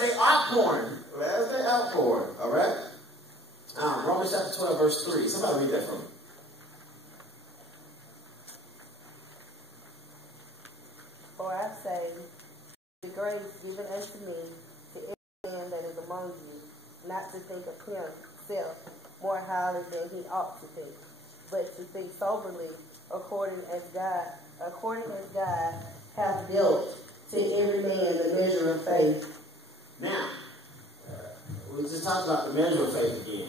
they outpouring. As they outpouring. All right? Romans chapter 12, verse 3. Somebody read that for me. For I say, the grace given unto me to every man that is among you, not to think of himself more highly than he ought to think, but to think soberly, according as God hath dealt to every man the measure of faith. Now, we just talked about the measure of faith again.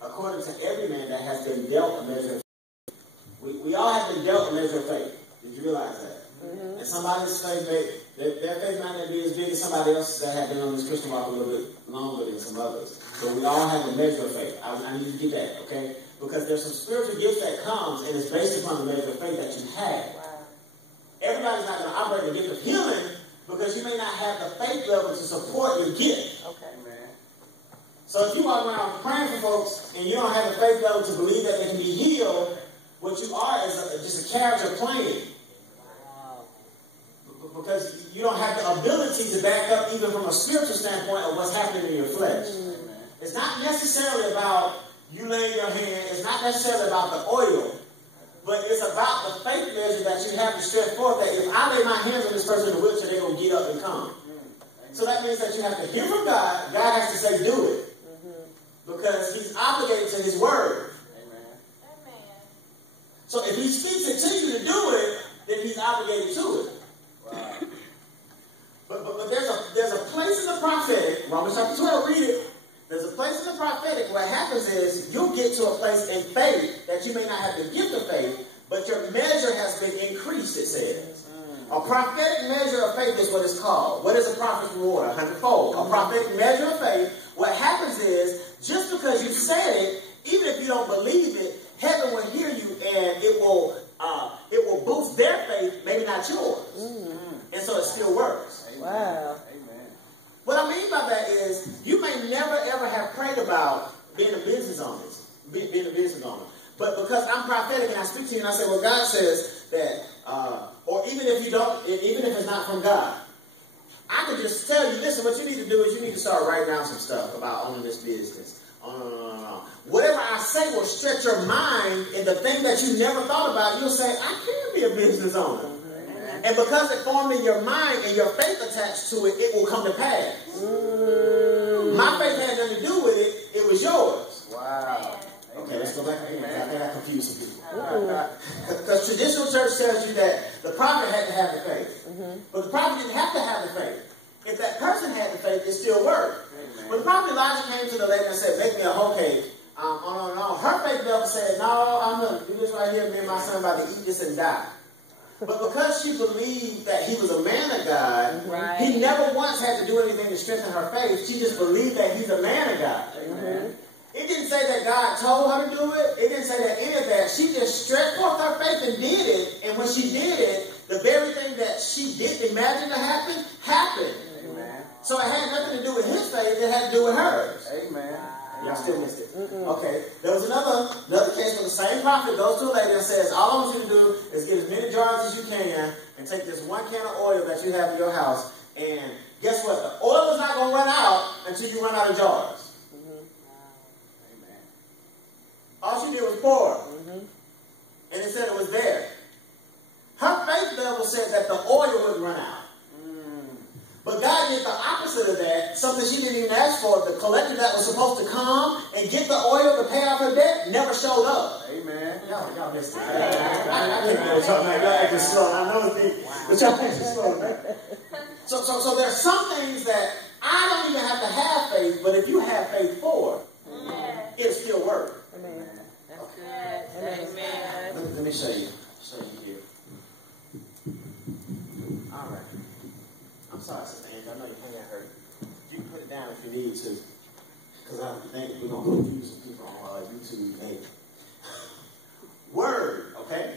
According to every man that has been dealt a measure of faith. We all have been dealt a measure of faith. Did you realize that? Mm-hmm. And somebody's faith, their faith might not be as big as somebody else's that have been on this Christian walk a little bit longer than some others. So we all have a measure of faith. I need you to get that, okay? Because there's some spiritual gifts that comes, and it's based upon the measure of faith that you have. Wow. Everybody's not going to operate the gift of healing because you may not have the faith level to support your gift. Okay. Man. So if you walk around praying for folks and you don't have the faith level to believe that they can be healed, what you are is just a character playing. Because you don't have the ability to back up even from a spiritual standpoint of what's happening in your flesh. Amen. It's not necessarily about you laying your hand. It's not necessarily about the oil. But it's about the faith measure that you have to stretch forth that if I lay my hands on this person in the wheelchair, they're going to get up and come. So that means that you have to hear from God. God has to say, do it. Because he's obligated to his word. Amen. So if he speaks it to you to do it, then he's obligated to it. Wow. But there's a place in the prophetic, Romans chapter 12, read it. There's a place in the prophetic where what happens is you'll get to a place in faith that you may not have the gift of faith, but your measure has been increased, it says. A prophetic measure of faith is what it's called. What is a prophet's reward? 100-fold. A prophetic measure of faith, what happens is, just because you said it, even if you don't believe it, heaven will hear you and it will boost their faith, maybe not yours. And so it still works. Wow. Amen. What I mean by that is, you may never ever have prayed about being a business owner. But because I'm prophetic and I speak to you and I say, well, God says that, or even if you don't, even if it's not from God, I could just tell you, listen, what you need to do is you need to start writing down some stuff about owning this business. Whatever I say will stretch your mind in the thing that you never thought about. You'll say, I can be a business owner. And because it formed in your mind and your faith attached to it, it will come to pass. My faith had nothing to do with it. It was yours. Wow. Okay, let's go back again. I think I confused some people. Because traditional church tells you that the prophet had to have the faith. But the prophet didn't have to have the faith. If that person had the faith, it still worked. When the prophet Elijah came to the lady and said, make me a whole cake, her faith level said, no, I'm going to do this right here. Me and my son about to eat this and die. But because she believed that he was a man of God, right. He never once had to do anything to strengthen her faith. She just believed that he's a man of God. It didn't say that God told her to do it. It didn't say that any of that. She just stretched forth her faith and did it. And when she did it, the very thing that she didn't imagine to happen, happened. Amen. So it had nothing to do with his faith. It had to do with hers. Amen. Y'all still missed it. Okay. There was another case where the same prophet goes to a lady and says, all I want you to do is get as many jars as you can and take this one can of oil that you have in your house. And guess what? The oil is not going to run out until you run out of jars. Amen. All she did was pour. And it said it was there. Her faith level said that the oil wouldn't run out. But God did the opposite of that, something she didn't even ask for. The collector that was supposed to come and get the oil to pay off her debt never showed up. Amen. Y'all missed it. I can't get y'all, man. Y'all acting slow. I know it, but y'all acting slow, man. So there's some things that I don't even have to have faith, but if you have faith for, it'll still work. Amen. That's good. Amen. Let me show you. Here. All right. I'm sorry, Sister Angela. I know your hand hurt. You can put it down if you need to. Because I think we're going to confuse some people on YouTube maybe. Word, okay?